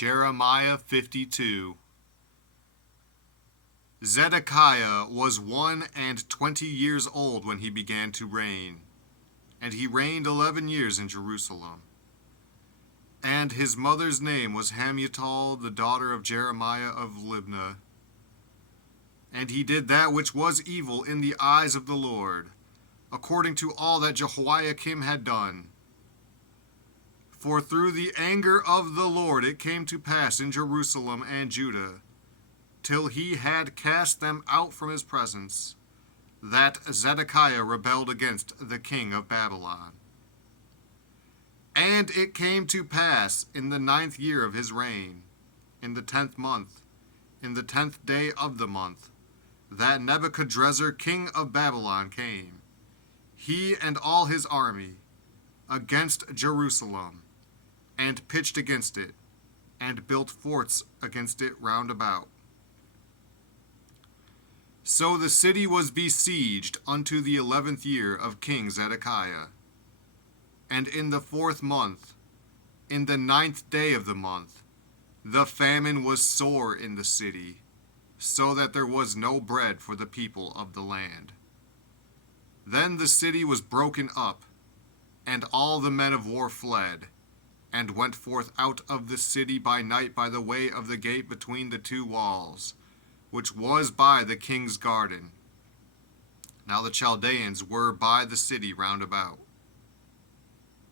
Jeremiah 52. Zedekiah was 21 years old when he began to reign, and he reigned 11 years in Jerusalem. And his mother's name was Hamutal, the daughter of Jeremiah of Libnah. And he did that which was evil in the eyes of the Lord, according to all that Jehoiakim had done. For through the anger of the Lord it came to pass in Jerusalem and Judah, till he had cast them out from his presence, that Zedekiah rebelled against the king of Babylon. And it came to pass in the 9th year of his reign, in the 10th month, in the 10th day of the month, that Nebuchadrezzar king of Babylon came, he and all his army, against Jerusalem, and pitched against it, and built forts against it round about. So the city was besieged unto the 11th year of King Zedekiah. And in the 4th month, in the 9th day of the month, the famine was sore in the city, so that there was no bread for the people of the land. Then the city was broken up, and all the men of war fled, and went forth out of the city by night by the way of the gate between the two walls, which was by the king's garden. Now the Chaldeans were by the city round about,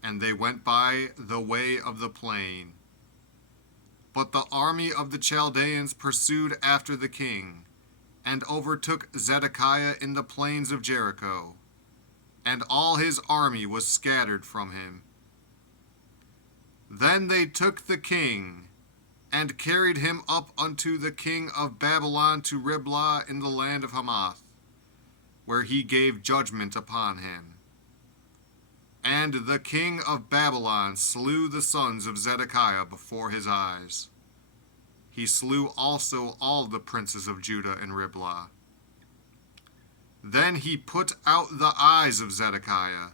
and they went by the way of the plain. But the army of the Chaldeans pursued after the king, and overtook Zedekiah in the plains of Jericho, and all his army was scattered from him. Then they took the king, and carried him up unto the king of Babylon to Riblah in the land of Hamath, where he gave judgment upon him. And the king of Babylon slew the sons of Zedekiah before his eyes. He slew also all the princes of Judah in Riblah. Then he put out the eyes of Zedekiah,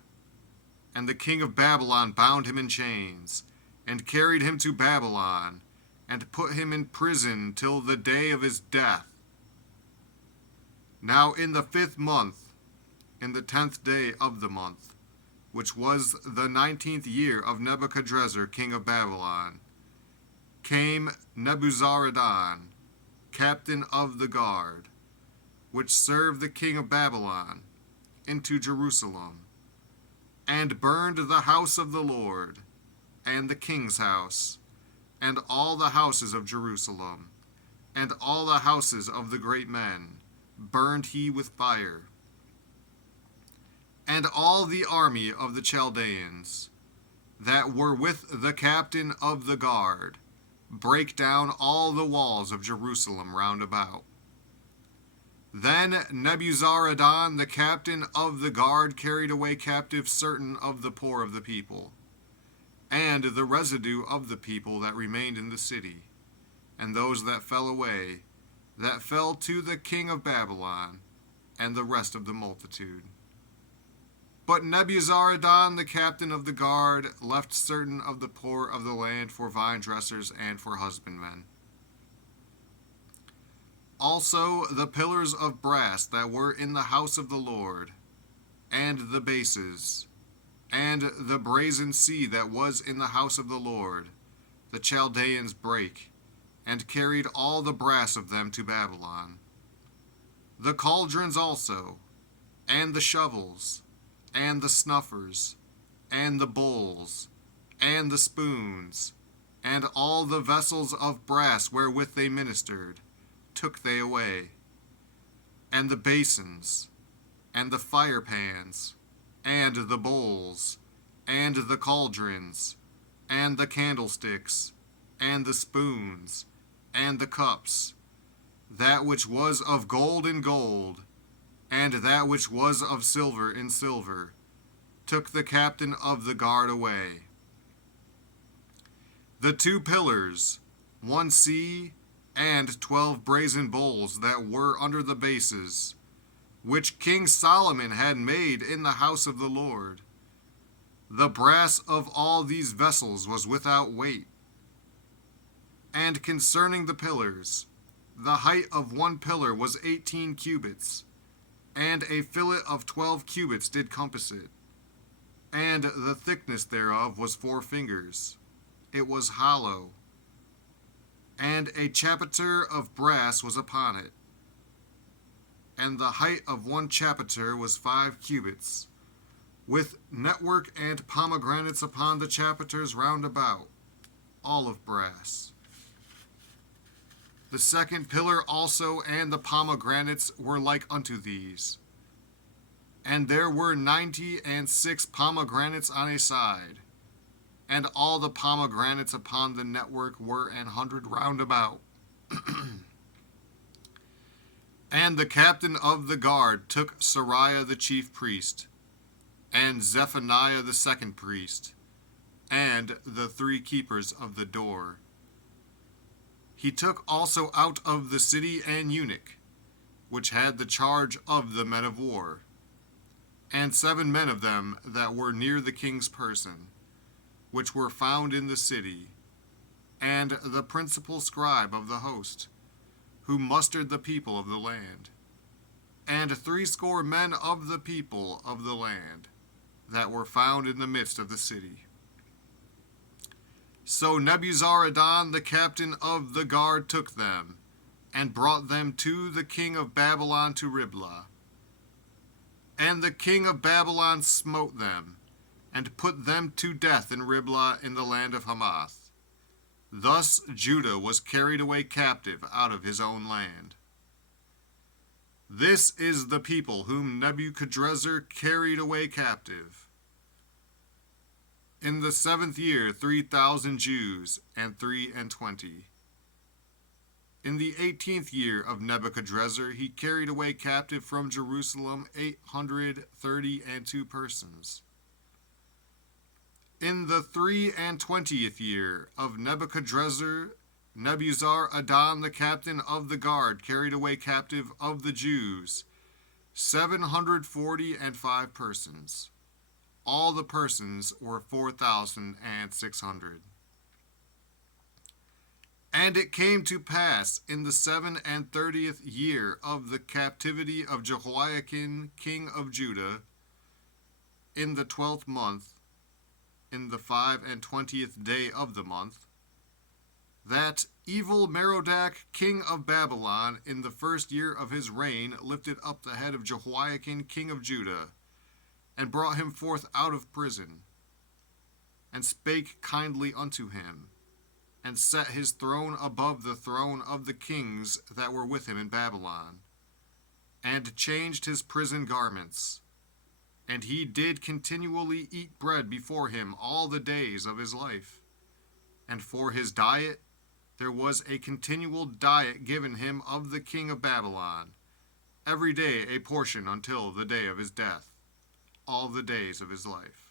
and the king of Babylon bound him in chains, and carried him to Babylon, and put him in prison till the day of his death. Now in the 5th month, in the 10th day of the month, which was the 19th year of Nebuchadrezzar king of Babylon, came Nebuzaradan, captain of the guard, which served the king of Babylon, into Jerusalem, and burned the house of the Lord, and the king's house, and all the houses of Jerusalem, and all the houses of the great men, burned he with fire. And all the army of the Chaldeans, that were with the captain of the guard, brake down all the walls of Jerusalem round about. Then Nebuzaradan, the captain of the guard, carried away captive certain of the poor of the people, and the residue of the people that remained in the city, and those that fell away, that fell to the king of Babylon, and the rest of the multitude. But Nebuzaradan, the captain of the guard, left certain of the poor of the land for vine dressers and for husbandmen. Also the pillars of brass that were in the house of the Lord, and the bases, and the brazen sea that was in the house of the Lord, the Chaldeans brake, and carried all the brass of them to Babylon. The cauldrons also, and the shovels, and the snuffers, and the bowls, and the spoons, and all the vessels of brass wherewith they ministered, took they away, and the basins, and the firepans, and the bowls, and the cauldrons, and the candlesticks, and the spoons, and the cups, that which was of gold in gold, and that which was of silver in silver, took the captain of the guard away. The 2 pillars, 1 sea, and 12 brazen bowls that were under the bases, which King Solomon had made in the house of the Lord. The brass of all these vessels was without weight. And concerning the pillars, the height of one pillar was 18 cubits, and a fillet of 12 cubits did compass it. And the thickness thereof was 4 fingers. It was hollow. And a chapiter of brass was upon it. And the height of one chapiter was 5 cubits, with network and pomegranates upon the chapiters round about, all of brass. The second pillar also and the pomegranates were like unto these. And there were 96 pomegranates on a side, and all the pomegranates upon the network were 100 round about. And the captain of the guard took Sariah the chief priest, and Zephaniah the second priest, and the 3 keepers of the door. He took also out of the city an eunuch, which had the charge of the men of war, and 7 men of them that were near the king's person, which were found in the city, and the principal scribe of the host, who mustered the people of the land, and 60 men of the people of the land, that were found in the midst of the city. So Nebuzaradan, the captain of the guard, took them, and brought them to the king of Babylon to Riblah. And the king of Babylon smote them, and put them to death in Riblah in the land of Hamath. Thus Judah was carried away captive out of his own land. This is the people whom Nebuchadrezzar carried away captive. In the 7th year 3,000 Jews and 23. In the 18th year of Nebuchadrezzar he carried away captive from Jerusalem 832 persons. In the 23 year of Nebuchadrezzar, Nebuzaradan the captain of the guard carried away captive of the Jews 745 persons. All the persons were 4,600. And it came to pass in the 37th year of the captivity of Jehoiakim king of Judah, in the 12th month, in the 25th day of the month, that evil Merodach king of Babylon in the 1st year of his reign lifted up the head of Jehoiakim king of Judah, and brought him forth out of prison, and spake kindly unto him, and set his throne above the throne of the kings that were with him in Babylon, and changed his prison garments. And he did continually eat bread before him all the days of his life. And for his diet there was a continual diet given him of the king of Babylon, every day a portion until the day of his death, all the days of his life.